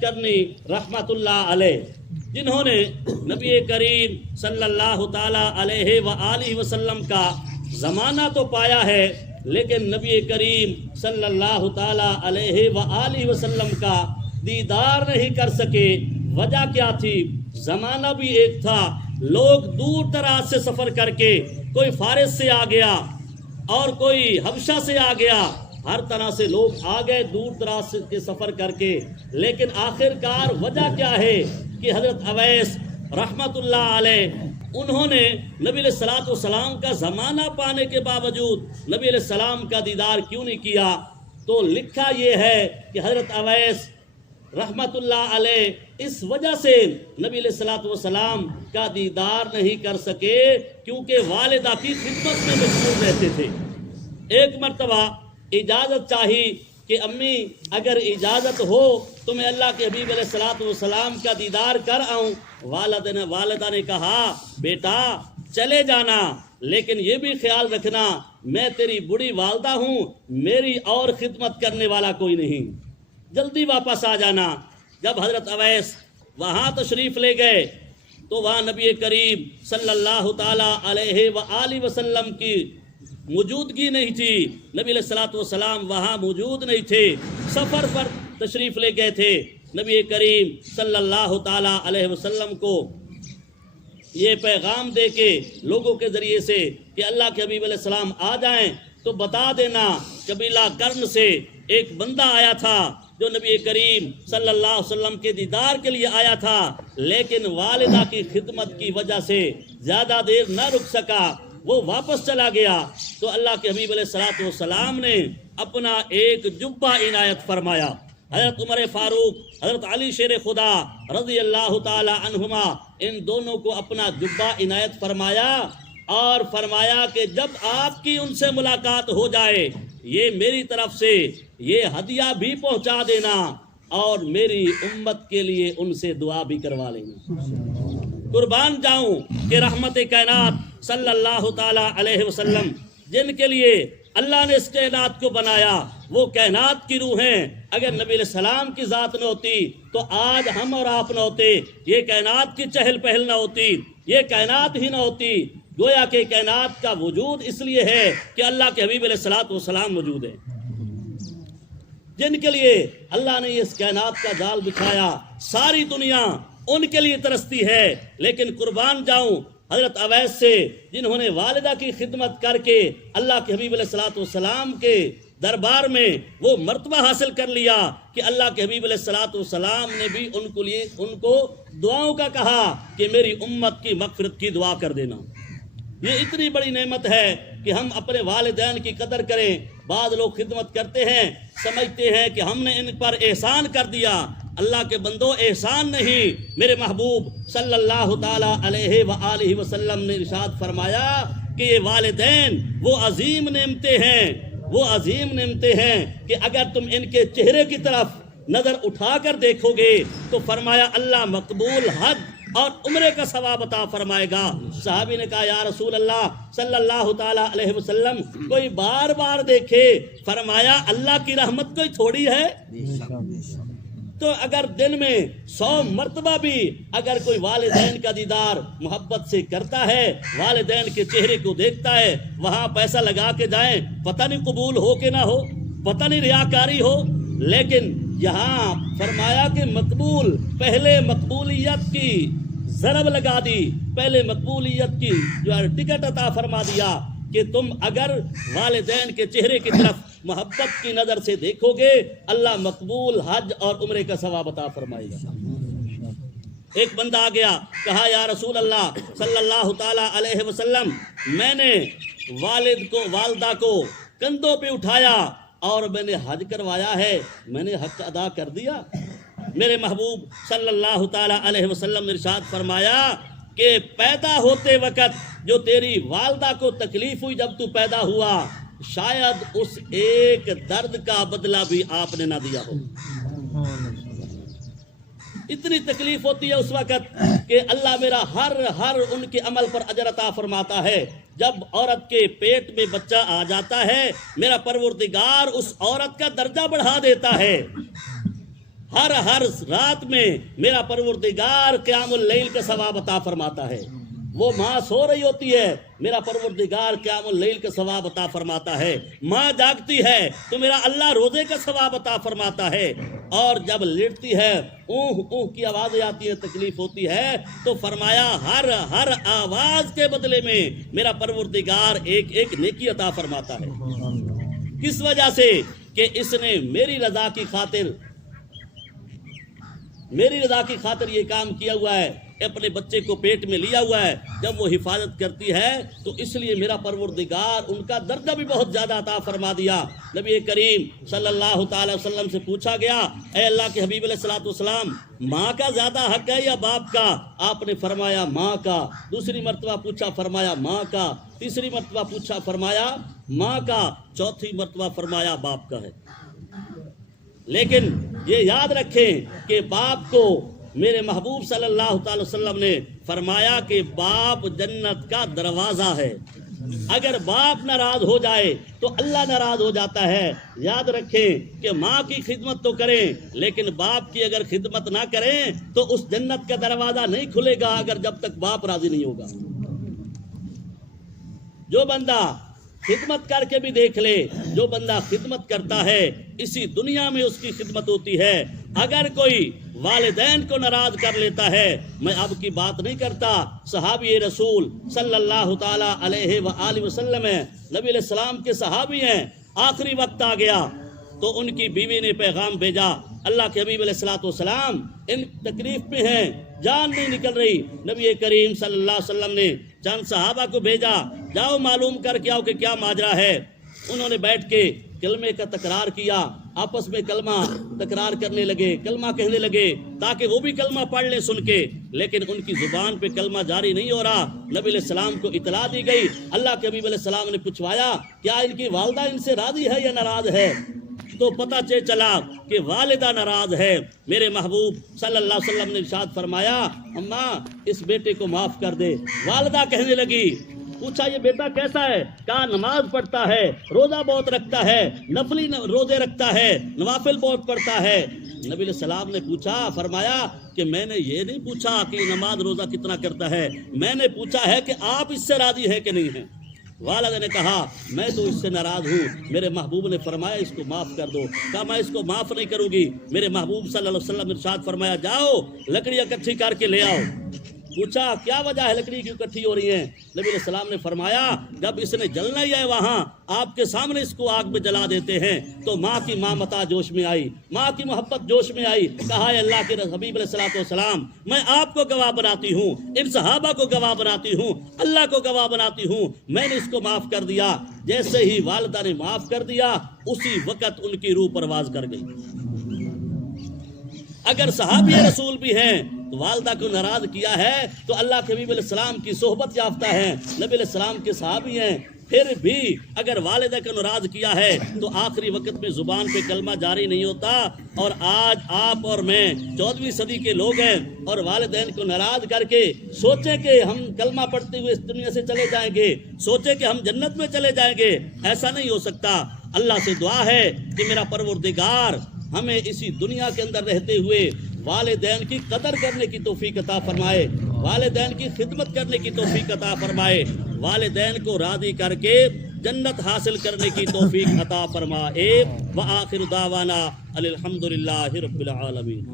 کرنی رحمت اللہ علیہ، جنہوں نے نبی کریم صلی اللہ تعالی علیہ وآلہ وسلم کا زمانہ تو پایا ہے، لیکن نبی کریم صلی اللہ تعالی علیہ وآلہ وسلم کا دیدار نہیں کر سکے۔ وجہ کیا تھی؟ زمانہ بھی ایک تھا، لوگ دور دراز سے سفر کر کے، کوئی فارس سے آ گیا اور کوئی حبشہ سے آ گیا، ہر طرح سے لوگ آ گئے دور دراز کے سفر کر کے، لیکن آخر کار وجہ کیا ہے کہ حضرت اویس رحمت اللہ علیہ انہوں نے نبی علیہ الصلوۃ والسلام کا زمانہ پانے کے باوجود نبی علیہ السلام کا دیدار کیوں نہیں کیا؟ تو لکھا یہ ہے کہ حضرت اویس رحمت اللہ علیہ اس وجہ سے نبی علیہ الصلوۃ والسلام کا دیدار نہیں کر سکے کیونکہ والدہ کی خدمت میں مشغول رہتے تھے۔ ایک مرتبہ اجازت چاہی کہ امی اگر اجازت ہو تو میں اللہ کے حبیب علیہ الصلوۃ والسلام کا دیدار کر آؤں۔ والدہ نے کہا بیٹا چلے جانا، لیکن یہ بھی خیال رکھنا میں تیری بڑی والدہ ہوں، میری اور خدمت کرنے والا کوئی نہیں، جلدی واپس آ جانا۔ جب حضرت اویس وہاں تشریف لے گئے تو وہاں نبی کریم صلی اللہ تعالی علیہ وآلہ وسلم کی موجودگی نہیں تھی، نبی علیہ الصلوۃ والسلام وہاں موجود نہیں تھے، سفر پر تشریف لے گئے تھے۔ نبی کریم صلی اللہ تعالی علیہ وسلم کو یہ پیغام دے کے لوگوں کے ذریعے سے کہ اللہ کے حبیب علیہ السلام آ جائیں تو بتا دینا قبیلہ کرن سے ایک بندہ آیا تھا جو نبی کریم صلی اللہ علیہ وسلم کے دیدار کے لیے آیا تھا، لیکن والدہ کی خدمت کی وجہ سے زیادہ دیر نہ رک سکا، وہ واپس چلا گیا۔ تو اللہ کے حبیب علیہ الصلوۃ والسلام نے اپنا ایک جبہ عنایت فرمایا۔ حضرت عمر فاروق، حضرت علی شیر خدا رضی اللہ تعالی عنہما، ان دونوں کو اپنا جبہ عنایت فرمایا اور فرمایا کہ جب آپ کی ان سے ملاقات ہو جائے یہ میری طرف سے یہ ہدیہ بھی پہنچا دینا اور میری امت کے لیے ان سے دعا بھی کروا لینا۔ قربان جاؤں کہ رحمت کائنات صلی اللہ تعالی علیہ وسلم جن کے لیے اللہ نے اس کائنات کو بنایا وہ کائنات کی روح ہیں، اگر نبی علیہ السلام کی ذات نہ ہوتی تو آج ہم اور آپ نہ ہوتے، یہ کائنات کی چہل پہل نہ ہوتی، یہ کائنات ہی نہ ہوتی۔ گویا کہ کائنات کا وجود اس لیے ہے کہ اللہ کے حبیب علیہ الصلوۃ والسلام موجود ہیں، جن کے لیے اللہ نے اس کائنات کا جال بچھایا، ساری دنیا ان کے لیے ترستی ہے۔ لیکن قربان جاؤں حضرت اویس سے جنہوں نے والدہ کی خدمت کر کے اللہ کے حبیب علیہ الصلوۃ والسلام کے دربار میں وہ مرتبہ حاصل کر لیا کہ اللہ کے حبیب علیہ الصلوۃ والسلام نے بھی ان کو دعاؤں کا کہا کہ میری امت کی مغفرت کی دعا کر دینا۔ یہ اتنی بڑی نعمت ہے کہ ہم اپنے والدین کی قدر کریں۔ بعض لوگ خدمت کرتے ہیں، سمجھتے ہیں کہ ہم نے ان پر احسان کر دیا۔ اللہ کے بندو احسان نہیں، میرے محبوب صلی اللہ تعالی علیہ وآلہ وسلم نے ارشاد فرمایا کہ یہ والدین وہ عظیم نعمتیں ہیں، وہ عظیم نعمتیں ہیں کہ اگر تم ان کے چہرے کی طرف نظر اٹھا کر دیکھو گے تو فرمایا اللہ مقبول حج اور عمرے کا ثواب عطا فرمائے گا۔ صحابی نے کہا یا رسول اللہ صلی اللہ تعالی علیہ وسلم کوئی بار بار دیکھے، فرمایا اللہ کی رحمت کوئی تھوڑی ہے؟ تو اگر دن میں 100 مرتبہ بھی اگر کوئی والدین کا دیدار محبت سے کرتا ہے، والدین کے چہرے کو دیکھتا ہے، وہاں پیسہ لگا کے جائیں، پتہ نہیں قبول ہو کہ نہ ہو، پتہ نہیں ریاکاری ہو، لیکن یہاں فرمایا کہ مقبول، پہلے مقبولیت کی ضرب لگا دی، پہلے مقبولیت کی جو ہے ٹکٹ عطا فرما دیا کہ تم اگر والدین کے چہرے کی طرف محبت کی نظر سے دیکھو گے اللہ مقبول حج اور عمرے کا ثواب عطا فرمائے گا۔ ایک بندہ آ گیا، کہا یا رسول اللہ صلی اللہ تعالی علیہ وسلم میں نے والدہ کو کندھوں پہ اٹھایا اور میں نے حج کروایا ہے، میں نے حق ادا کر دیا؟ میرے محبوب صلی اللہ تعالی علیہ وسلم نے ارشاد فرمایا کہ پیدا ہوتے وقت جو تیری والدہ کو تکلیف ہوئی جب تو پیدا ہوا، شاید اس ایک درد کا بدلہ بھی آپ نے نہ دیا ہو۔ اتنی تکلیف ہوتی ہے اس وقت کہ اللہ میرا ہر ان کے عمل پر اجر عطا فرماتا ہے۔ جب عورت کے پیٹ میں بچہ آ جاتا ہے میرا پروردگار اس عورت کا درجہ بڑھا دیتا ہے۔ ہر رات میں میرا پروردگار قیام اللیل کا ثواب عطا فرماتا ہے. وہ ماں سو رہی ہوتی ہے، میرا پروردگار قیام اللیل کا ثواب عطا فرماتا ہے. ماں جاگتی ہے تو میرا اللہ روزے کا ثواب عطا فرماتا ہے. اور جب لیٹتی ہے اوہ اوہ کی آوازیں آتی ہیں، تکلیف ہوتی ہے، تو فرمایا ہر آواز کے بدلے میں میرا پروردگار ایک نیکی عطا فرماتا ہے. کس وجہ سے؟ کہ اس نے میری رضا کی خاطر یہ کام کیا ہوا ہے، اپنے بچے کو پیٹ میں لیا ہوا ہے. جب وہ حفاظت کرتی ہے تو اس لیے میرا پروردگار ان کا درجہ بھی بہت زیادہ عطا فرما دیا. نبی کریم صلی اللہ تعالی وسلم سے پوچھا گیا، اے اللہ کے حبیب علیہ الصلوۃ والسلام، ماں کا زیادہ حق ہے یا باپ کا؟ آپ نے فرمایا ماں کا. دوسری مرتبہ پوچھا، فرمایا ماں کا. تیسری مرتبہ پوچھا، فرمایا ماں کا. چوتھی مرتبہ فرمایا باپ کا ہے. لیکن یہ یاد رکھیں کہ باپ کو میرے محبوب صلی اللہ تعالی وسلم نے فرمایا کہ باپ جنت کا دروازہ ہے. اگر باپ ناراض ہو جائے تو اللہ ناراض ہو جاتا ہے. یاد رکھیں کہ ماں کی خدمت تو کریں، لیکن باپ کی اگر خدمت نہ کریں تو اس جنت کا دروازہ نہیں کھلے گا اگر جب تک باپ راضی نہیں ہوگا. جو بندہ خدمت کر کے بھی دیکھ لے، جو بندہ خدمت کرتا ہے اسی دنیا میں اس کی خدمت ہوتی ہے. اگر کوئی والدین کو ناراض کر لیتا ہے، میں اب کی بات نہیں کرتا، صحابی رسول صلی اللہ تعالی علیہ وآلہ وسلم ہیں، نبی علیہ السلام کے صحابی ہیں. آخری وقت آ گیا تو ان کی بیوی نے پیغام بھیجا، اللہ کے حبیب علیہ الصلوۃ والسلام ان تکلیف میں ہیں، جان نہیں نکل رہی. نبی کریم صلی اللہ علیہ وسلم نے چند صحابہ کو بھیجا، جاؤ معلوم کر کے آؤ کہ کیا ماجرا ہے. انہوں نے بیٹھ کے کلمے کا تکرار کیا، آپس میں کلمہ تکرار کرنے لگے، کلمہ کہنے لگے تاکہ وہ بھی کلمہ پڑھ لیں سن کے. لیکن ان کی زبان پہ کلمہ جاری نہیں ہو رہا. نبی علیہ السلام کو اطلاع دی گئی. اللہ کے حبیب علیہ السلام نے پوچھوایا، کیا ان کی والدہ ان سے راضی ہے یا ناراض ہے؟ تو پتہ چلا کہ والدہ ناراض ہے. میرے محبوب صلی اللہ علیہ وسلم نے ارشاد فرمایا، اماں اس بیٹے کو معاف کر دے. والدہ کہنے لگی، پوچھا یہ بیٹا کیسا ہے؟ کہا نماز پڑھتا ہے، روزہ بہت رکھتا ہے، نفلی روزے رکھتا ہے، نوافل بہت پڑھتا ہے. نبی علیہ السلام نے پوچھا، فرمایا کہ میں نے یہ نہیں پوچھا کہ نماز روزہ کتنا کرتا ہے، میں نے پوچھا ہے کہ آپ اس سے راضی ہے کہ نہیں ہیں. والدہ نے کہا میں تو اس سے ناراض ہوں. میرے محبوب نے فرمایا اس کو معاف کر دو. کہا میں اس کو معاف نہیں کروں گی. میرے محبوب صلی اللہ علیہ وسلم نے ارشاد فرمایا، جاؤ لکڑیاں اکٹھی کر کے لے آؤ. پوچھا کیا وجہ ہے لکڑی کیوں اکٹھی ہو رہی ہیں؟ نبی علیہ السلام نے فرمایا جب اس نے جلنا ہی ہے وہاں آپ کے سامنے اس کو آگ میں جلا دیتے ہیں. تو ماں کی مامتا جوش میں آئی، ماں کی محبت جوش میں آئی. کہا ہے اللہ کے حبیب علیہ الصلوۃ والسلام، میں آپ کو گواہ بناتی ہوں، ان صحابہ کو گواہ بناتی ہوں، اللہ کو گواہ بناتی ہوں، میں نے اس کو معاف کر دیا. جیسے ہی والدہ نے معاف کر دیا اسی وقت ان کی روح پرواز کر گئی. اگر صحابی رسول بھی ہیں تو والدہ کو ناراض کیا ہے تو اللہ کے حبیب علیہ السلام کی صحبت یافتہ ہیں، نبی علیہ السلام کے صحابی ہیں. پھر بھی اگر والدہ کو ناراض کیا ہے تو آخری وقت میں زبان پہ کلمہ جاری نہیں ہوتا. اور آج آپ اور میں 14ویں صدی کے لوگ ہیں اور والدین کو ناراض کر کے سوچیں کہ ہم کلمہ پڑھتے ہوئے اس دنیا سے چلے جائیں گے، سوچیں کہ ہم جنت میں چلے جائیں گے. ایسا نہیں ہو سکتا. اللہ سے دعا ہے کہ میرا پروردگار ہمیں اسی دنیا کے اندر رہتے ہوئے والدین کی قدر کرنے کی توفیق عطا فرمائے، والدین کی خدمت کرنے کی توفیق عطا فرمائے، والدین کو راضی کر کے جنت حاصل کرنے کی توفیق عطا فرمائے. وآخر دعوانا الحمدللہ رب العالمین.